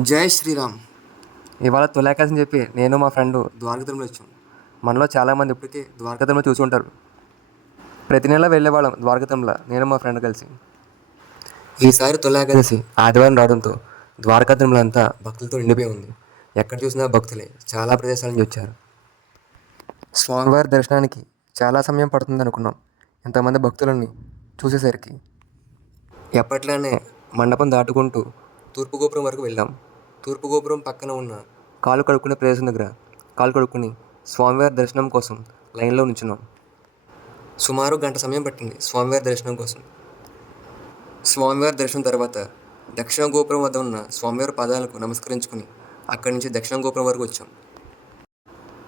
జై శ్రీరామ్. ఇవాళ తొలేకాసని చెప్పి నేను మా ఫ్రెండ్ ద్వారకా తిరుమల వచ్చాం. మనలో చాలామంది ఇప్పటికీ ద్వారకా తిరుమల చూసి ఉంటారు. ప్రతి నెల వెళ్ళేవాళ్ళం ద్వారకా తిరుమల నేను మా ఫ్రెండ్ కలిసి. ఈసారి తొలేకాదశి ఆదివారం రావడంతో ద్వారకా తిరుమల అంతా భక్తులతో నిండిపోయి ఉంది. ఎక్కడ చూసినా భక్తులే చాలా ప్రదేశాల నుంచి వచ్చారు స్వామివారి దర్శనానికి చాలా సమయం పడుతుంది అనుకున్నాం. ఇంతమంది భక్తులని చూసేసరికి ఎప్పట్లానే మండపం దాటుకుంటూ తూర్పు గోపురం వరకు వెళ్ళాం తూర్పు గోపురం పక్కన ఉన్న కాలు కడుక్కునే ప్రదేశం దగ్గర కాలు కడుక్కుని స్వామివారి దర్శనం కోసం లైన్లో నుంచున్నాం. సుమారు గంట సమయం పట్టింది స్వామివారి దర్శనం కోసం. స్వామివారి దర్శనం తర్వాత దక్షిణ గోపురం వద్ద ఉన్న స్వామివారి పాదాలకు నమస్కరించుకుని అక్కడి నుంచి దక్షిణ గోపురం వరకు వచ్చాం.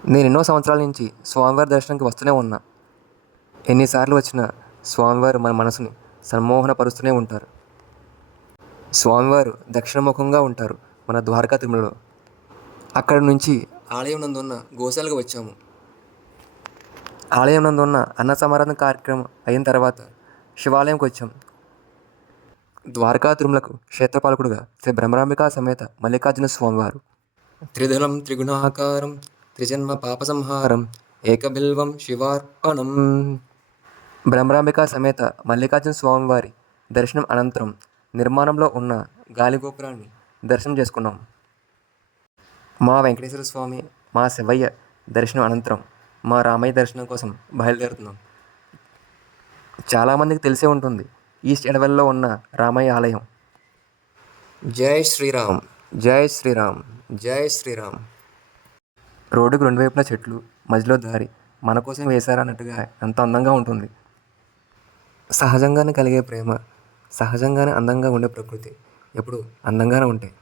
నేను ఎన్నో సంవత్సరాల నుంచి స్వామివారి దర్శనంకి వస్తూనే ఉన్నా. ఎన్నిసార్లు వచ్చినా స్వామివారు మన మనసుని సమ్మోహనపరుస్తూనే ఉంటారు. స్వామివారు దక్షిణముఖంగా ఉంటారు మన ద్వారకా తిరుమలలో. అక్కడి నుంచి ఆలయం నందున్న గోశాలకు వచ్చాము. ఆలయం నందున్న అన్న సమారాధన కార్యక్రమం అయిన తర్వాత శివాలయంకి వచ్చాం. ద్వారకా తిరుమలకు క్షేత్రపాలకుడుగా శ్రీ బ్రహ్మరాంబికా సమేత మల్లికార్జున స్వామివారు. త్రిధులం త్రిగుణాకారం త్రిజన్మ పాప సంహారం ఏకబిల్వం శివార్పణం. బ్రహ్మరాంబికా సమేత మల్లికార్జున స్వామివారి దర్శనం అనంతరం నిర్మాణంలో ఉన్న గాలిగోపురాన్ని దర్శనం చేసుకున్నాం. మా వెంకటేశ్వర స్వామి మా శివయ్య దర్శనం అనంతరం మా రామయ్య దర్శనం కోసం బయలుదేరుతున్నాం. చాలామందికి తెలిసే ఉంటుంది ఈస్ట్ ఎడవల్లో ఉన్న రామయ్య ఆలయం. జై శ్రీరామ్ జై శ్రీరామ్ జై శ్రీరామ్. రోడ్డుకు రెండు వైపులా చెట్లు మధ్యలో దారి మన కోసం వేశారన్నట్టుగా ఎంత అందంగా ఉంటుంది. సహజంగానే కలిగే ప్రేమ సహజంగానే అందంగా ఉండే ప్రకృతి. ఎప్పుడు? అందంగానే ఉంటాయి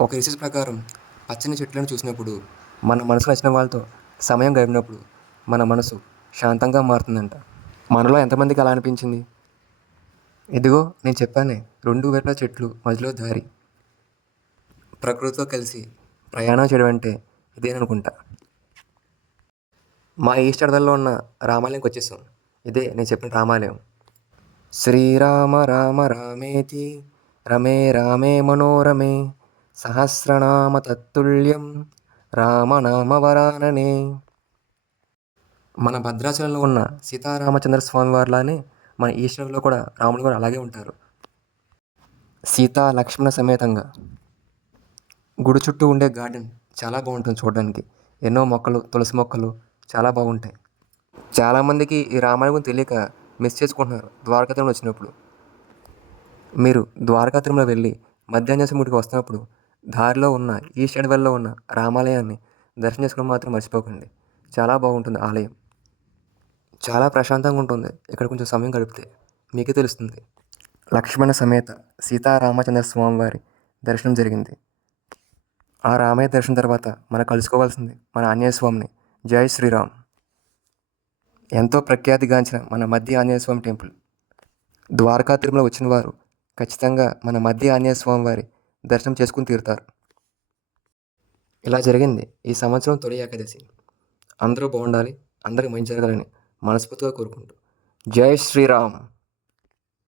ఒక రీసెర్చ్ ప్రకారం పచ్చని చెట్లను చూసినప్పుడు మన మనసు నచ్చిన వాళ్ళతో సమయం గడిపినప్పుడు మన మనసు శాంతంగా మారుతుందంట. మనలో ఎంతమందికి అలా అనిపించింది? ఇదిగో నేను చెప్పానే రెండు వేల చెట్లు మధ్యలో దారి. ప్రకృతితో కలిసి ప్రయాణం చేయడం అంటే ఇదేననుకుంటా. మా ఈస్ట్ అడదల్లో ఉన్న రామాలయంకి వచ్చేసాం. ఇదే నేను చెప్పిన రామాలయం. శ్రీరామ రామ రామేతి రమే రామే మనోరమే సహస్రనామ తత్తుల్యం రామనామవరాననే మన భద్రాచలంలో ఉన్న సీతారామచంద్ర స్వామి వారిలానే మన ఈశ్వరులో కూడా రాముడు గారు అలాగే ఉంటారు. సీతా లక్ష్మణ సమేతంగా గుడి చుట్టూ ఉండే గార్డెన్ చాలా బాగుంటుంది చూడడానికి. ఎన్నో మొక్కలు తులసి మొక్కలు చాలా బాగుంటాయి. చాలామందికి ఈ రామాయణం గురించి తెలియక మిస్ చేసుకుంటున్నారు. ద్వారకా తిరుమల వచ్చినప్పుడు. మీరు ద్వారకా తిరుమల వెళ్ళి మధ్యాహ్నసముడికి వస్తున్నప్పుడు దారిలో ఉన్న ఈస్ట్ అడవల్లో ఉన్న రామాలయాన్ని దర్శనం చేసుకోవడం మాత్రం మర్చిపోకండి. చాలా బాగుంటుంది ఆలయం. చాలా ప్రశాంతంగా ఉంటుంది. ఇక్కడ కొంచెం సమయం గడిపితే మీకే తెలుస్తుంది. లక్ష్మణ సమేత సీతారామచంద్ర స్వామివారి దర్శనం జరిగింది. ఆ రామయ్య దర్శనం తర్వాత మనం కలుసుకోవాల్సింది మన ఆంజనేయ స్వామిని. జై శ్రీరామ్. ఎంతో ప్రఖ్యాతిగాంచిన మన మధ్య ఆంజనేయ స్వామి టెంపుల్. ద్వారకా తిరుమల వచ్చిన వారు ఖచ్చితంగా మన మధ్య ఆంజనేయ స్వామి వారి దర్శనం చేసుకుని తీరుతారు. ఇలా జరిగింది ఈ సంవత్సరం తొలి ఏకాదశి. అందరూ బాగుండాలి అందరికి మంచి జరగాలని మనస్ఫూర్తిగా కోరుకుంటూ. జై శ్రీరామ్.